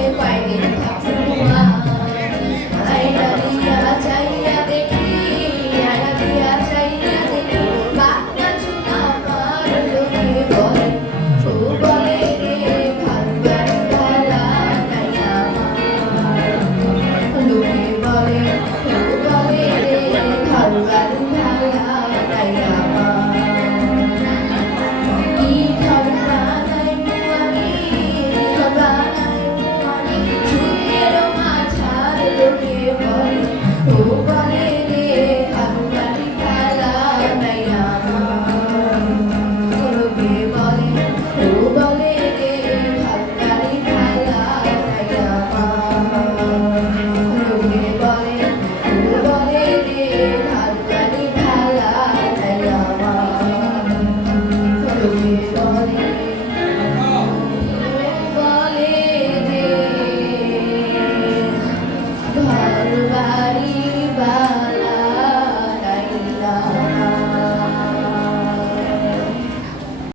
Của anh.